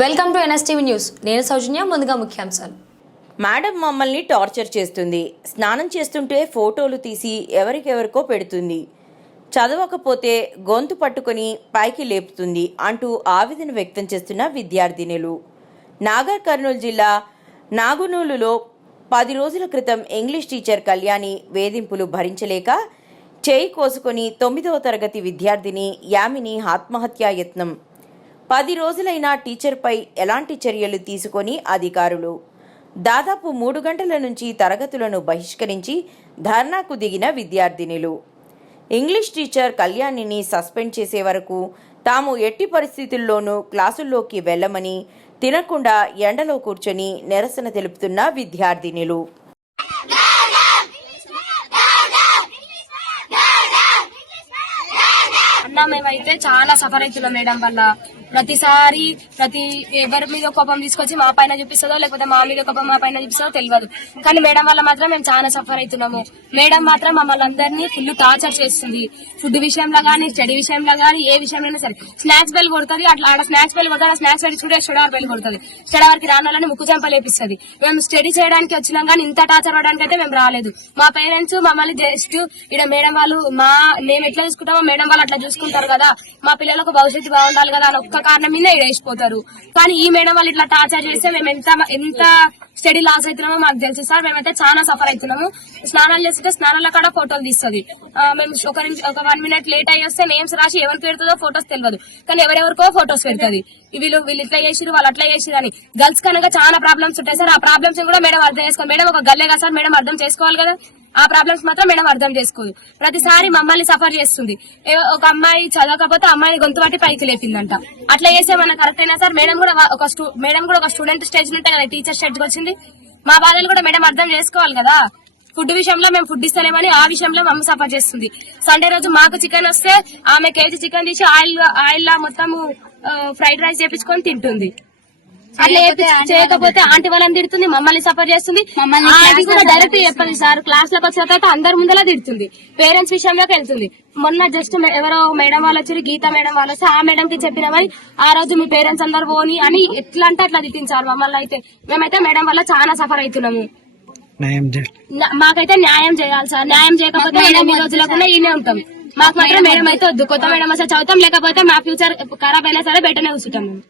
Welcome to NSTV news. నేను సౌజన్య. ముందుగా ముఖ్యాంశాలు. మేడం మమ్మల్ని టార్చర్ చేస్తుంది. స్నానం చేస్తుంటే ఫోటోలు తీసి ఎవరికెవరికో పెడుతుంది. చదవకపోతే గొంతు పట్టుకొని పైకి లేపుతుంది అంటూ ఆవేదన వ్యక్తం చేస్తున్న విద్యార్థినులు. నాగర్ కర్నూలు జిల్లా నాగునూలులో 10 రోజుల క్రితం ఇంగ్లీష్ టీచర్ కళ్యాణి వేధింపులు భరించలేక చేయి కోసుకొని 9వ తరగతి విద్యార్థిని యామిని ఆత్మహత్యాయత్నం. 10 రోజులైన టీచర్పై ఎలాంటి చర్యలు తీసుకొని అధికారులు. దాదాపు 3 గంటల నుంచి తరగతులను బహిష్కరించి ధర్నాకు దిగిన విద్యార్థినులు. ఇంగ్లీష్ టీచర్ కళ్యాణిని సస్పెండ్ చేసే వరకు తాము ఎట్టి పరిస్థితుల్లోనూ క్లాసుల్లోకి వెళ్లమని, తినకుండా ఎండలో కూర్చొని నిరసన తెలుపుతున్న విద్యార్థినులు. మేమైతే చాలా సఫర్ అవుతున్నాం మేడం వల్ల. ప్రతిసారి ఎవరి మీద కోపం తీసుకొచ్చి మా పైన చూపిస్తుందో లేకపోతే మా మీద కోపం మా పైన చూపిస్తుందో తెలియదు. కానీ మేడం వల్ల మాత్రం మేము చాలా సఫర్ అవుతున్నాము. మేడం మాత్రం మమ్మల్ని అందరినీ ఫుల్ టార్చర్ చేస్తుంది. ఫుడ్ విషయంలో గానీ, స్టడీ విషయంలో గానీ, ఏ విషయంలో సరే. స్నాక్స్ బెల్ కొడుతుంది. అట్లా ఆడ స్నాక్స్ బెల్ కొడతా, స్నాక్స్ పెట్టుకుంటే స్టడీ బెల్ కొడుతుంది. స్టడీ వారికి రావాలని ముక్కు చెంపలేపిస్తుంది. మేము స్టడీ చేయడానికి వచ్చినాం కానీ ఇంత టార్చర్ అవ్వడానికి అయితే మేము రాలేదు. మా పేరెంట్స్ మమ్మల్ని జస్ట్ ఇక్కడ మేడం వాళ్ళు మేము ఎట్లా చూసుకుంటామో మేడం వాళ్ళు అట్లా చూసుకుంటారు కదా, మా పిల్లలకు భవిష్యత్తు బాగుండాలి కదా అని ఒక్క కారణం మీద వేసిపోతారు. కానీ ఈ మేడం వాళ్ళు ఇట్లా టార్చర్ చేస్తే మేము ఎంత స్టడీ లాస్ అవుతున్నామో మాకు తెలుసు సార్. మేమైతే చాలా సఫర్ అవుతున్నాము. స్నానాలు చేస్తుంటే స్నానాల కాడ ఫోటోలు తీస్తుంది. మేము ఒక 1 minute లేట్ అయ్యి వస్తే నేమ్స్ రాసి ఎవరికి పెడుతుందో ఫోటోస్ తెలియదు, కానీ ఎవరెవరికో ఫోటోస్ పెడుతుంది. వీళ్ళు ఇట్లా చేసిరు, వాళ్ళు అట్లా చేసిరు అని. గర్ల్స్ కనుక చాలా ప్రాబ్లమ్స్ ఉంటాయి సార్. ఆ ప్రాబ్లమ్స్ కూడా మేడం అర్థం చేసుకోవాలి. మేడం ఒక గల్లే కదా సార్, మేడం అర్థం చేసుకోవాలి కదా. ఆ ప్రాబ్లమ్స్ మాత్రం మేడం అర్థం చేసుకోదు. ప్రతిసారి మమ్మల్ని సఫర్ చేస్తుంది. ఒక అమ్మాయి చదవకపోతే అమ్మాయిని గొంతు పట్టి పైకి లేపిందంట. అట్లా చేస్తే మనకు కరెక్ట్ అయినా సార్? మేడం కూడా ఒక స్టూడెంట్ స్టేజ్ ఉంటాయి కదా, టీచర్ స్టేజ్ వచ్చింది. మా బాధలు కూడా మేడం అర్థం చేసుకోవాలి కదా. ఫుడ్ విషయంలో మేము ఫుడ్ ఇస్తలేమని ఆ విషయంలో మమ్మల్ని సఫర్ చేస్తుంది. సండే రోజు మాకు చికెన్ వస్తే ఆమె కేజీ చికెన్ తీసి ఆయిల్ మొత్తం ఫ్రైడ్ రైస్ చేపించుకొని తింటుంది. అట్లా చేయకపోతే ఆంటీ వాళ్ళని తిడుతుంది, మమ్మల్ని సఫర్ చేస్తుంది. అది కూడా డైరెక్ట్ చెప్పండి సార్. క్లాస్ లోకి వచ్చిన తర్వాత అందరి ముందలా తిడుతుంది. పేరెంట్స్ విషయంలోకి వెళ్తుంది. మొన్న జస్ట్ ఎవరో మేడం వాళ్ళు వచ్చారు, గీత మేడం వాళ్ళు వస్తే ఆ మేడం కి చెప్పినామని ఆ రోజు మీ పేరెంట్స్ అందరు పోని అని ఎట్లా అంటే అట్లా తిట్టించారు మమ్మల్ని. అయితే మేమైతే మేడం వల్ల చాలా సఫర్ అవుతున్నాము. మాకైతే న్యాయం చేయాలి సార్. న్యాయం చేయకపోతే మేము ఈ రోజులకుండా ఈయనే ఉంటాం. మాకు మాత్రం మేడం అయితే వద్దు. కొత్త మేడం వస్తే చదువుతాం, లేకపోతే మా ఫ్యూచర్ ఖరాబ్ అయినా సరే బయటనే కూర్చుంటాం మేము.